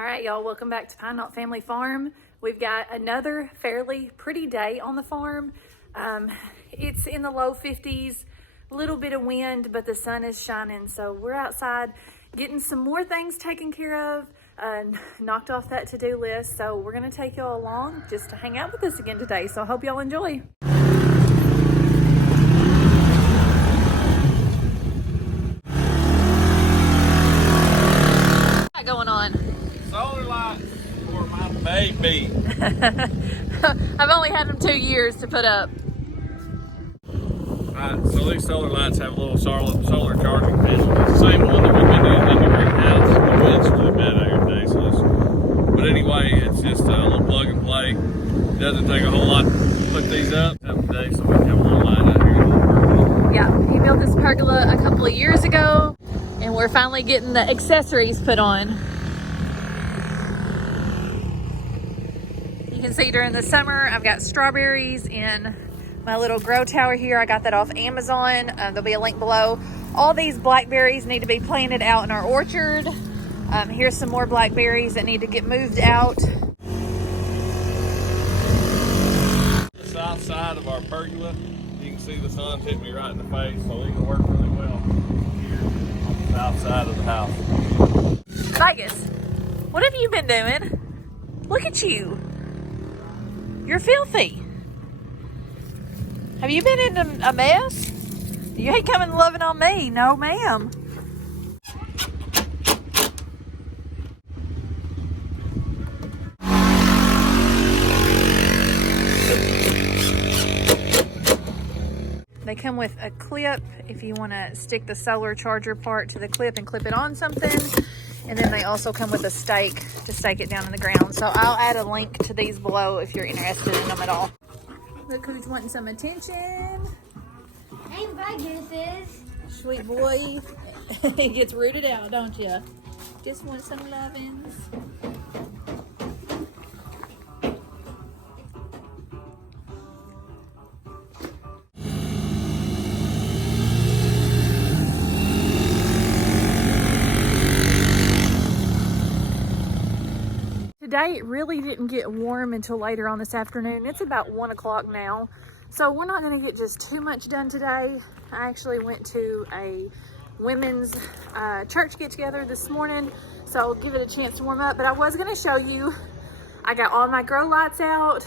All right, y'all, welcome back to Pine Knot Family Farm. We've got another fairly pretty day on the farm. It's in the low 50s, a little bit of wind, but the sun is shining. So we're outside getting some more things taken care of, knocked off that to-do list. So we're gonna take y'all along just to hang out with us again today. So I hope y'all enjoy. What's going on? Solar lights for my baby. I've only had them 2 years to put up. So these solar lights have a little solar charging panel. It's the same one that we've been using in the greenhouse. The wind's really bad out here today, but anyway, it's just a little plug and play. It doesn't take a whole lot to put these up today, so we can have a little light out here. Yeah, he built this pergola a couple of years ago, and we're finally getting the accessories put on. You can see during the summer, I've got strawberries in my little grow tower here. I got that off Amazon. There'll be a link below. All these blackberries need to be planted out in our orchard. Here's some more blackberries that need to get moved out. The south side of our pergola, you can see the sun's hitting me right in the face, so these will work really well here on the south side of the house. Vegas, what have you been doing? Look at you. You're filthy. Have you been in a mess? You ain't coming loving on me. No, ma'am. They come with a clip if you want to stick the solar charger part to the clip and clip it on something. And then they also come with a stake to stake it down in the ground. So I'll add a link to these below if you're interested in them at all. Look who's wanting some attention. Hey, Vegas is. Sweet boy. He gets rooted out, don't you? Just want some lovins. Today it really didn't get warm until later on this afternoon. It's about 1 o'clock now. So we're not gonna get just too much done today. I actually went to a women's church get together this morning. So I'll give it a chance to warm up, but I was gonna show you, I got all my grow lights out.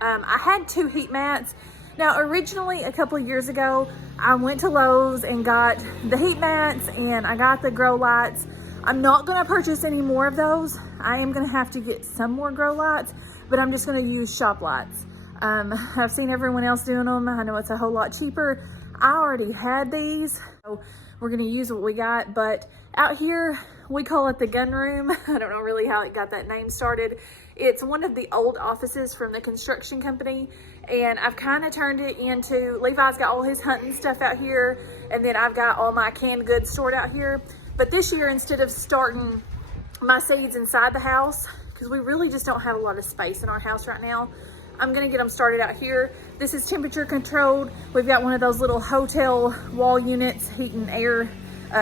I had 2 heat mats. Now originally a couple of years ago, I went to Lowe's and got the heat mats and I got the grow lights. I'm not gonna purchase any more of those. I am gonna have to get some more grow lights, but I'm just gonna use shop lights. I've seen everyone else doing them. I know it's a whole lot cheaper. I already had these, so we're gonna use what we got. But out here, we call it the gun room. I don't know really how it got that name started. It's one of the old offices from the construction company, and I've kind of turned it into, Levi's got all his hunting stuff out here, and then I've got all my canned goods stored out here. But this year, instead of starting my seeds inside the house, because we really just don't have a lot of space in our house right now, I'm gonna get them started out here. This is temperature controlled. We've got one of those little hotel wall units, heat and air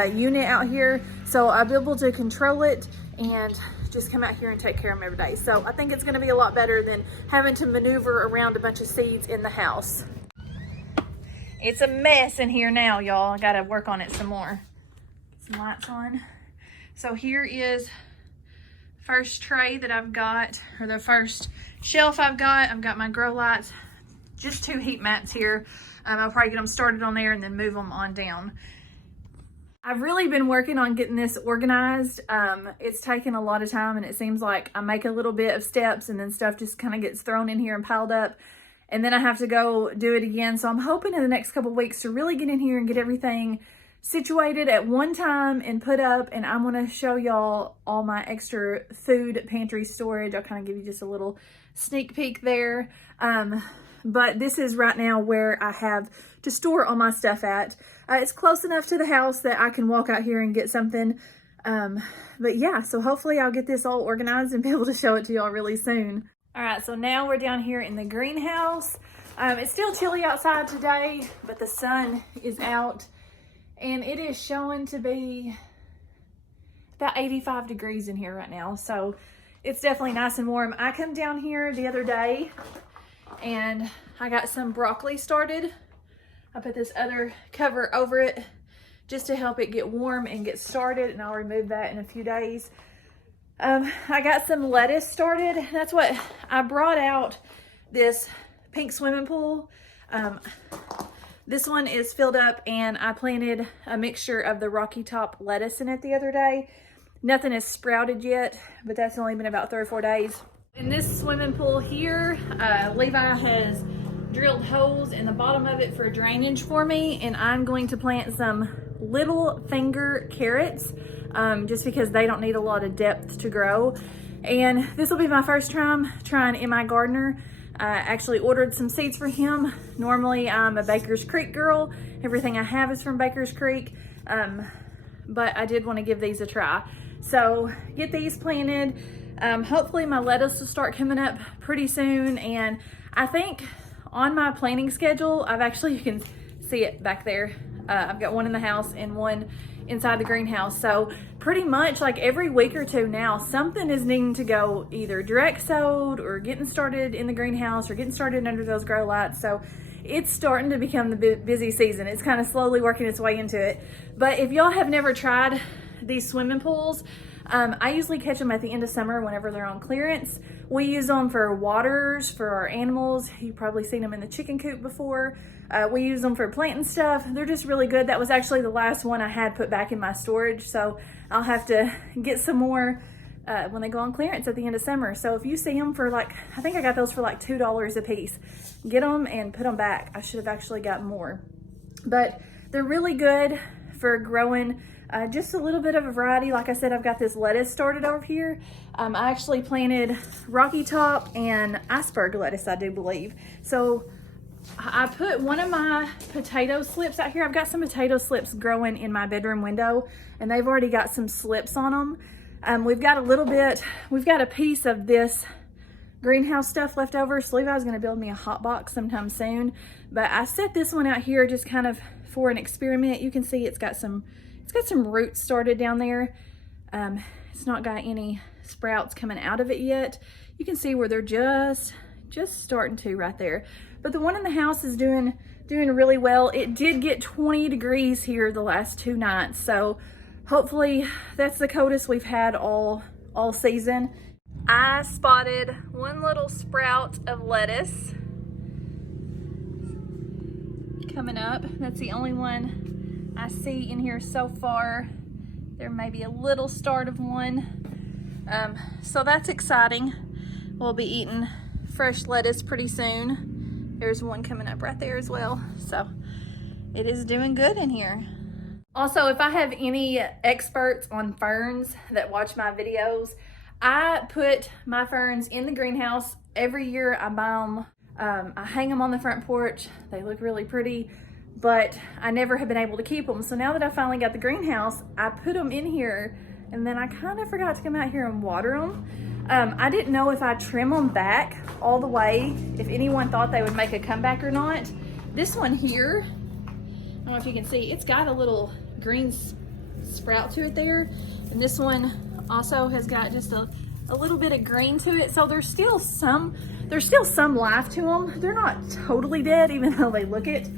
unit out here. So I'll be able to control it and just come out here and take care of them every day. So I think it's gonna be a lot better than having to maneuver around a bunch of seeds in the house. It's a mess in here now, y'all. I gotta work on it some more. Some lights on. So here is first tray that I've got, or the first shelf I've got my grow lights, just 2 heat mats here. I'll probably get them started on there and then move them on down. I've really been working on getting this organized. It's taken a lot of time, and it seems like I make a little bit of steps and then stuff just kind of gets thrown in here and piled up, and then I have to go do it again. So I'm hoping in the next couple of weeks to really get in here and get everything situated at one time and put up, and I'm gonna show y'all all my extra food pantry storage. I'll kind of give you just a little sneak peek there. But this is right now where I have to store all my stuff at. It's close enough to the house that I can walk out here and get something. But yeah, so hopefully I'll get this all organized and be able to show it to y'all really soon. All right, so now we're down here in the greenhouse. It's still chilly outside today, but the sun is out. And it is showing to be about 85 degrees in here right now. So it's definitely nice and warm. I come down here the other day and I got some broccoli started. I put this other cover over it just to help it get warm and get started, and I'll remove that in a few days. I got some lettuce started. That's what I brought out, this pink swimming pool. This one is filled up, and I planted a mixture of the Rocky Top lettuce in it the other day. Nothing has sprouted yet, but that's only been about 3 or 4 days. In this swimming pool here, Levi has drilled holes in the bottom of it for drainage for me, and I'm going to plant some little finger carrots just because they don't need a lot of depth to grow. And this will be my first time trying in my gardener. I actually ordered some seeds for him. Normally I'm a Baker's Creek girl. Everything I have is from Baker's Creek, but I did want to give these a try. So get these planted. Hopefully my lettuce will start coming up pretty soon, and I think on my planting schedule, you can see it back there. I've got one in the house and one inside the greenhouse. So pretty much like every week or two now, something is needing to go either direct sowed or getting started in the greenhouse or getting started under those grow lights. So it's starting to become the busy season. It's kind of slowly working its way into it. But if y'all have never tried these swimming pools, I usually catch them at the end of summer whenever they're on clearance. We use them for waters for our animals. You've probably seen them in the chicken coop before. We use them for planting stuff. They're just really good. That was actually the last one I had put back in my storage, so I'll have to get some more when they go on clearance at the end of summer. So if you see them for like, I think I got those for like $2 a piece. Get them and put them back. I should have actually got more. But they're really good for growing just a little bit of a variety. Like I said, I've got this lettuce started over here. I actually planted Rocky Top and iceberg lettuce, I do believe. So I put one of my potato slips out here. I've got some potato slips growing in my bedroom window, and they've already got some slips on them. We've got a piece of this greenhouse stuff left over. So Levi's gonna build me a hot box sometime soon. But I set this one out here just kind of for an experiment. You can see it's got some roots started down there. It's not got any sprouts coming out of it yet. You can see where they're just starting to right there. But the one in the house is doing really well. It did get 20 degrees here the last 2 nights, so hopefully that's the coldest we've had all season. I spotted one little sprout of lettuce coming up. That's the only one I see in here so far. There may be a little start of one. So that's exciting. We'll be eating fresh lettuce pretty soon. There's one coming up right there as well. So it is doing good in here. Also, if I have any experts on ferns that watch my videos, I put my ferns in the greenhouse. Every year I buy them. I hang them on the front porch. They look really pretty, but I never have been able to keep them. So now that I finally got the greenhouse, I put them in here, and then I kind of forgot to come out here and water them. I didn't know if I trim them back all the way, if anyone thought they would make a comeback or not. This one here, I don't know if you can see, it's got a little green sprout to it there. And this one also has got just a little bit of green to it. So there's still some life to them. They're not totally dead, even though they look it.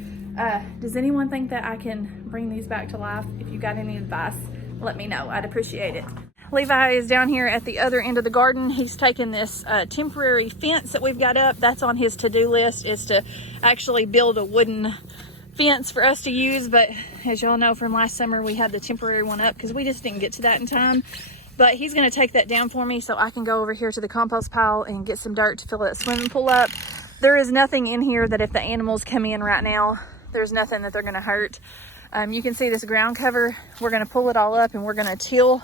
Does anyone think that I can bring these back to life? If you got any advice, let me know. I'd appreciate it. Levi is down here at the other end of the garden. He's taken this temporary fence that we've got up. That's on his to-do list, is to actually build a wooden fence for us to use. But as y'all know from last summer, we had the temporary one up because we just didn't get to that in time. But he's gonna take that down for me so I can go over here to the compost pile and get some dirt to fill that swimming pool up. There is nothing in here that if the animals come in right now, there's nothing that they're gonna hurt. You can see this ground cover. We're gonna pull it all up and we're gonna till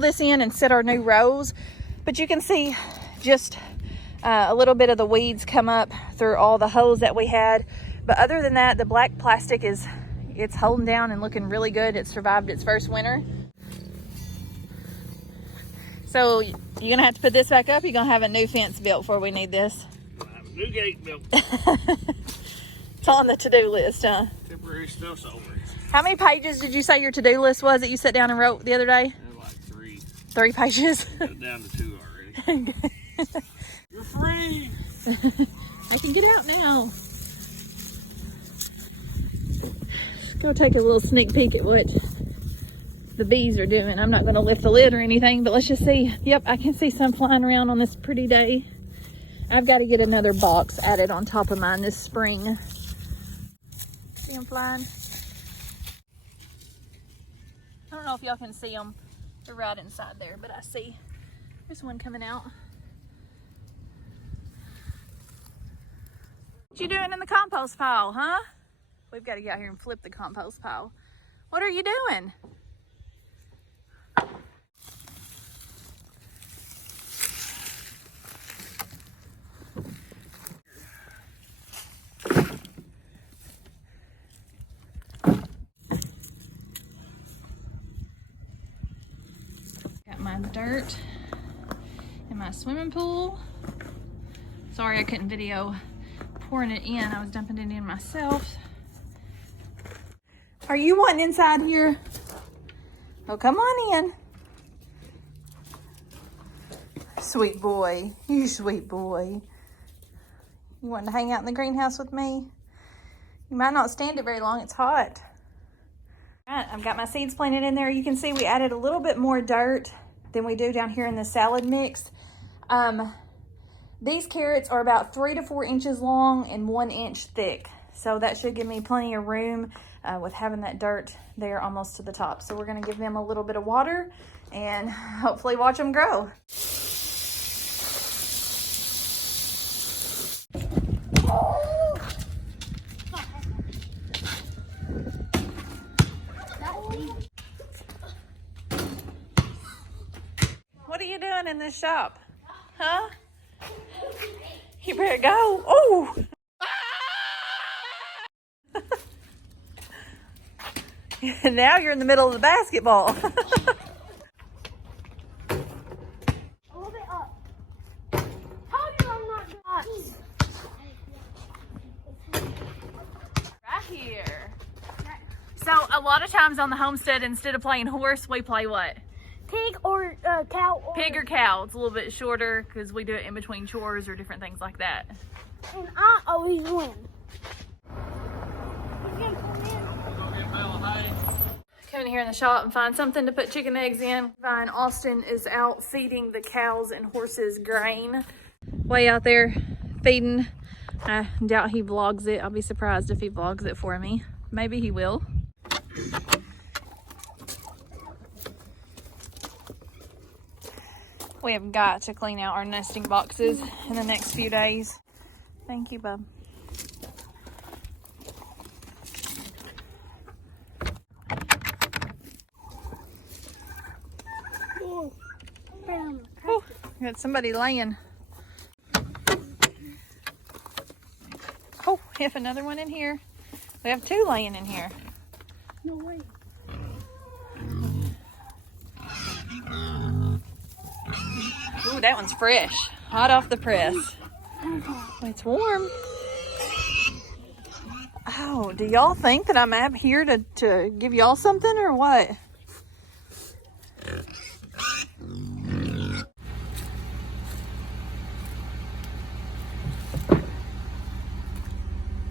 this in and set our new rows. But you can see just a little bit of the weeds come up through all the holes that we had. But other than that, the black plastic it's holding down and looking really good. It survived its first winter. So you're gonna have to put this back up. You're gonna have a new fence built before we need this. We'll have a new gate built. It's on the to-do list, huh? Temporary snow shovelers. How many pages did you say your to-do list was that you sat down and wrote the other day? Like 3. 3 pages. Got it down to 2 already. You're free. I can get out now. Let's go take a little sneak peek at what the bees are doing. I'm not going to lift the lid or anything, but let's just see. Yep, I can see some flying around on this pretty day. I've got to get another box added on top of mine this spring. See them flying? I don't know if y'all can see them. They're right inside there, but I see there's one coming out. What you doing in the compost pile, huh? We've got to get out here and flip the compost pile. What are you doing? Got my dirt in my swimming pool. Sorry I couldn't video pouring it in. I was dumping it in myself. Are you wanting inside here? Oh, come on in. Sweet boy. You sweet boy. You wanting to hang out in the greenhouse with me? You might not stand it very long. It's hot. All right, I've got my seeds planted in there. You can see we added a little bit more dirt than we do down here in the salad mix. These carrots are about 3 to 4 inches long and 1 inch thick. So that should give me plenty of room with having that dirt there almost to the top. So we're gonna give them a little bit of water and hopefully watch them grow. What are you doing in this shop? Huh? You better go. Oh! Now you're in the middle of the basketball. A little bit up. Told you I'm not nuts. Right here. So a lot of times on the homestead, instead of playing horse, we play what? Pig or cow. Or Pig or cow. It's a little bit shorter because we do it in between chores or different things like that. And I always win. Come in here in the shop and find something to put chicken eggs in. Fine. Austin is out feeding the cows and horses grain. Way out there feeding. I doubt he vlogs it. I'll be surprised if he vlogs it for me. Maybe he will. We have got to clean out our nesting boxes in the next few days. Thank you, bub. Oh, got somebody laying. Oh, we have another one in here. We have 2 laying in here. No way. Ooh, that one's fresh. Hot off the press. It's warm. Oh, do y'all think that I'm out here to give y'all something or what?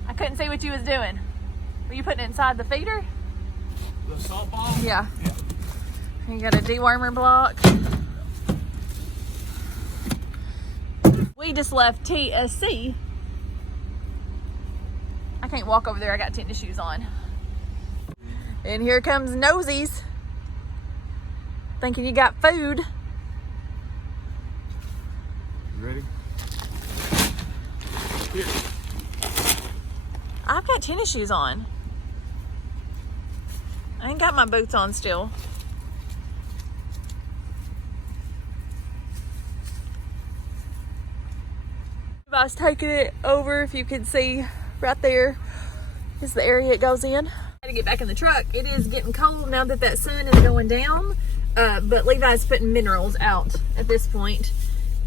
I couldn't see what you was doing. Were you putting it inside the feeder? The salt ball? Yeah. You got a dewormer block. We just left TSC. I can't walk over there. I got tennis shoes on. And here comes Nosies. Thinking you got food. You ready? Here. I've got tennis shoes on. I ain't got my boots on still. I was taking it over, if you can see right there is the area it goes in. I had to get back in the truck. It is getting cold now that sun is going down, but Levi's putting minerals out at this point.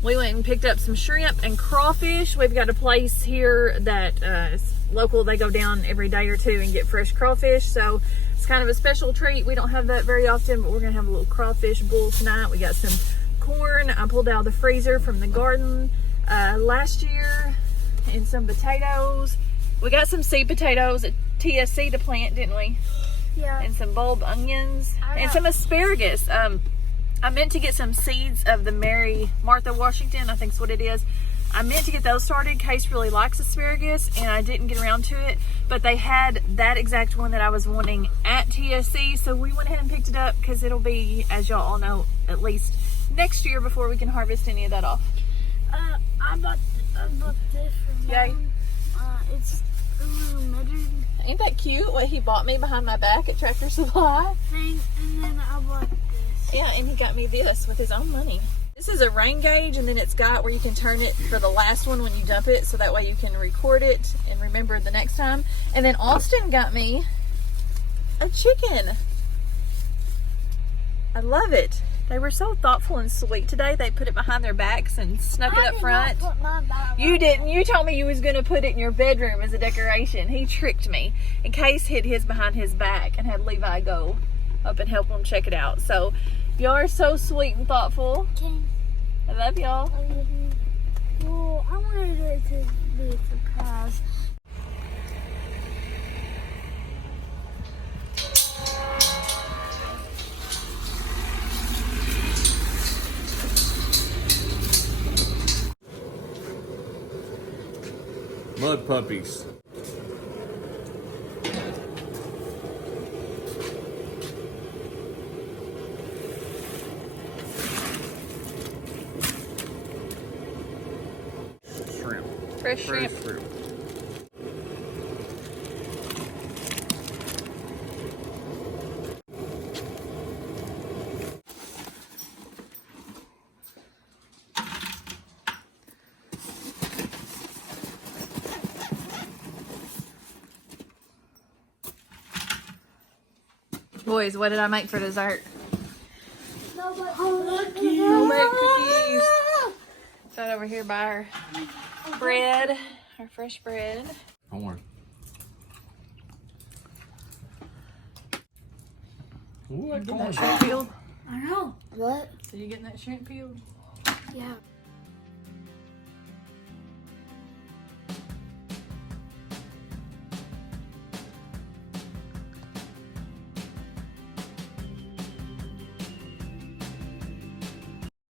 We went and picked up some shrimp and crawfish. We've got a place here that is local. They go down every day or two and get fresh crawfish. So it's kind of a special treat. We don't have that very often, but we're gonna have a little crawfish bowl tonight. We got some corn I pulled out of the freezer from the garden last year, and some potatoes. We got some seed potatoes at TSC to plant, didn't we? Yeah. And some bulb onions and some asparagus. I meant to get some seeds of the Mary Martha Washington, I think's what it is. I meant to get those started. Case really likes asparagus, and I didn't get around to it, but they had that exact one that I was wanting at TSC, so we went ahead and picked it up because it'll be, as y'all all know, at least next year before we can harvest any of that off. I bought this for Yay. Mom. It's a little medard Ain't that cute what he bought me behind my back at Tractor Supply? thing, and then I bought this. Yeah, and he got me this with his own money. This is a rain gauge, and then it's got where you can turn it for the last one when you dump it, so that way you can record it and remember the next time. And then Austin got me a chicken. I love it. They were so thoughtful and sweet today. They put it behind their backs and snuck it up front. You didn't. You told me you was going to put it in your bedroom as a decoration. He tricked me. And Case hid his behind his back and had Levi go up and help him check it out. So y'all are so sweet and thoughtful. Okay. I love y'all. Well, I wanted it to be a surprise. Mud puppies. Shrimp. Fresh shrimp. Boys, what did I make for dessert? Homemade cookies. It's right over here by our bread, our fresh bread. Corn. Ooh, Getting that shrimp peeled? I know. What? So you getting that shrimp peeled? Yeah.